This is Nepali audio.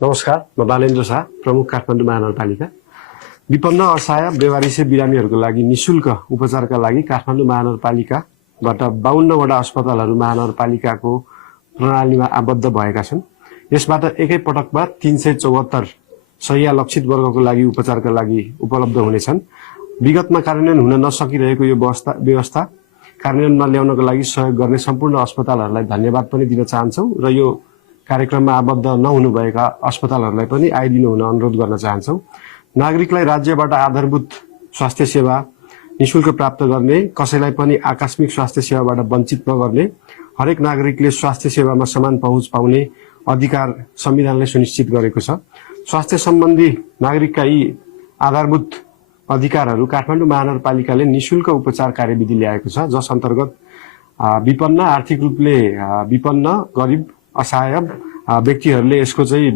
नमस्कार, म बालेन्द्र शाह, प्रमुख काठमाडौँ महानगरपालिका। विपन्न असहाय बेवारिसे बिरामीहरूको लागि निशुल्क उपचारका लागि काठमाडौँ महानगरपालिकाबाट 52वटा अस्पतालहरू महानगरपालिकाको प्रणालीमा आबद्ध भएका छन्। यसबाट एकै पटकमा 374 शय्या लक्षित वर्गको लागि उपचारका लागि उपलब्ध हुनेछन्। विगतमा कार्यान्वयन हुन नसकिरहेको यो व्यवस्था कार्यान्वयनमा ल्याउनको लागि सहयोग गर्ने सम्पूर्ण अस्पतालहरूलाई धन्यवाद पनि दिन चाहन्छौँ र यो कार्यक्रममा आबद्ध नहुनुभएका अस्पतालहरूलाई पनि आइदिनु हुन अनुरोध गर्न चाहन्छौँ। नागरिकलाई राज्यबाट आधारभूत स्वास्थ्य सेवा निशुल्क प्राप्त गर्ने, कसैलाई पनि आकस्मिक स्वास्थ्य सेवाबाट वञ्चित नगर्ने, हरेक नागरिकले स्वास्थ्य सेवामा समान पहुँच पाउने अधिकार संविधानले सुनिश्चित गरेको छ। स्वास्थ्य सम्बन्धी नागरिकका यी आधारभूत अधिकारहरू काठमाडौँ महानगरपालिकाले निशुल्क उपचार कार्यविधि ल्याएको छ, जस अन्तर्गत विपन्न, आर्थिक रूपले विपन्न, गरिब, असहाय व्यक्तिहरूले यसको चाहिँ